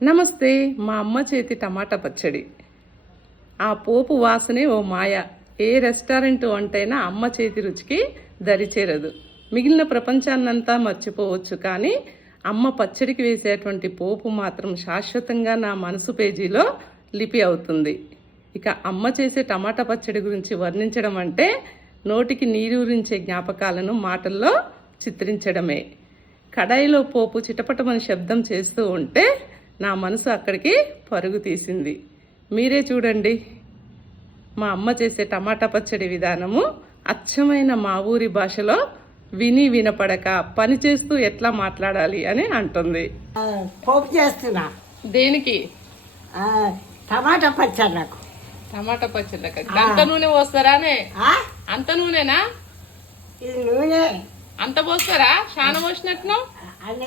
నమస్తే. మా అమ్మ చేతి టమాటా పచ్చడి. ఆ పోపు వాసనే ఓ మాయ. ఏ రెస్టారెంట్ వంటైనా అమ్మ చేతి రుచికి దరిచేరదు. మిగిలిన ప్రపంచాన్నంతా మర్చిపోవచ్చు, కానీ అమ్మ పచ్చడికి వేసేటువంటి పోపు మాత్రం శాశ్వతంగా నా మనసు పేజీలో లిపి అవుతుంది. ఇక అమ్మ చేసే టమాటా పచ్చడి గురించి వర్ణించడం అంటే నోటికి నీరూరించే జ్ఞాపకాలను మాటల్లో చిత్రించడమే. కడాయిలో పోపు చిటపటమని శబ్దం చేస్తూ ఉంటే నా మనసు అక్కడికి పరుగు తీసింది. మీరే చూడండి, మా అమ్మ చేసే టమాటా పచ్చడి విధానము అచ్చమైన మా ఊరి భాషలో విని వినపడక పని చేస్తూ ఎట్లా మాట్లాడాలి అని అంటుంది. పోపు చేస్తున్నా. దేనికి? టమాటా పచ్చళ్ళకు. టమాటా పచ్చళ్ళకి అంత నూనె పోస్తారానే? అంత నూనెనా? ఇది నూనె అంత పోస్తారా? చాలా పోసినట్టు అన్నీ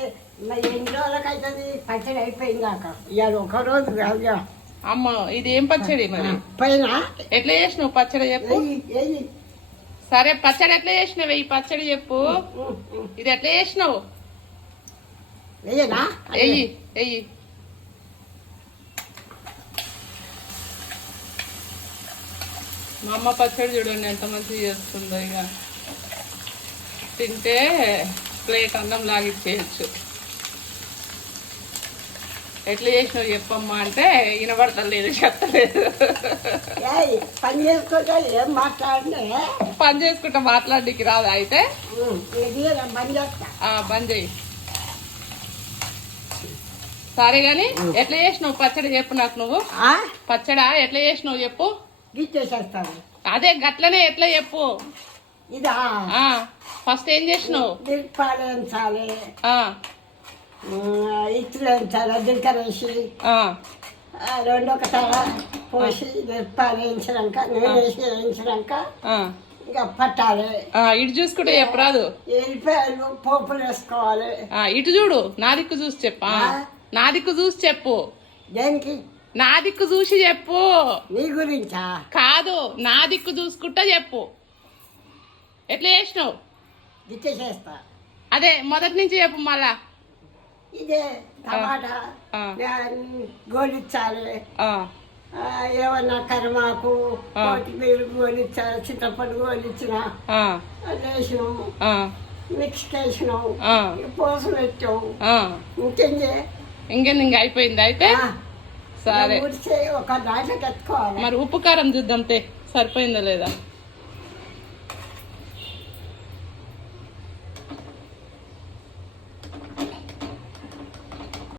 ఎన్ని రోజులకు అవుతుంది పచ్చడి అయిపోయింది కాక. ఇవాళ ఒక రోజు కాదుగా. అమ్మ, ఇది ఏం పచ్చడి మరి? పైన ఎట్లా చేసినావు పచ్చడి చెప్పు. సరే, పచ్చడి ఎట్లా చేసినావు? ఈ పచ్చడి చెప్పు. ఇది ఎట్లా చేసినావు? ఎయ్యి ఎయ్యి. మా అమ్మ పచ్చడి చూడండి ఎంత మంచిగా చేస్తుందో. ఇక తింటే ప్లేట్ అన్నం లాగిచ్చేయచ్చు. ఎట్లా చేసినావు చెప్పమ్మా అంటే వినబడతలేదు, చెప్తలేదు. పని చేసుకుంటే ఏం మాట్లాడితే పని చేసుకుంటా మాట్లాడడానికి రాదా? అయితే బంద్ చేయి. సరే గాని ఎట్లా చేసినావు పచ్చడి చెప్పు నాకు. నువ్వు పచ్చడా ఎట్లా చేసినావు చెప్పు. చేసేస్తాను. అదే గట్లనే ఎట్లా చెప్పు. ఇదా ఫస్ట్ ఏం చేసినావు? మిరపకాయలు వేయించాలి, ఇత్తులు వేయించాలి, జీలకర్ర వేసి రెండు ఒకసారి పోసి మిరపకాయలు వేయించినాక నూనె వేసి వేయించినాక ఇంకా పట్టాలి. ఇటు చూసుకుంటే చెప్పరాదు. ఎల్లిపాయలు పోపులు వేసుకోవాలి. ఇటు చూడు, నా దిక్కు చూసి చెప్పు. నా దిక్కు చూసి చెప్పు. దేనికి? నా దిక్కు చూసి చెప్పు. నీ గురించా? కాదు, నా దిక్కు చూసుకుంటా చెప్పు. ఎట్లా చేసినావు? గిట్టే చేస్తా. అదే మొదటి నుంచి చెప్పు మళ్ళా. ఇదే టమాటా గోలిచ్చాలి, ఏమన్నా కరిమాకు కొత్తిమీర గోలిచ్చాలి, చింతపండు గోలిచ్చిన వేసినాము, మిక్స్కి వేసినాము, పోసు పెట్టాము. ఇంకేంది? ఇంకా అయిపోయింది అయితే. సరే, ఒక దాంట్లోకి ఎత్తుకోవాలి. మరి ఉప్పు కారం చూద్దాం తే సరిపోయిందా లేదా.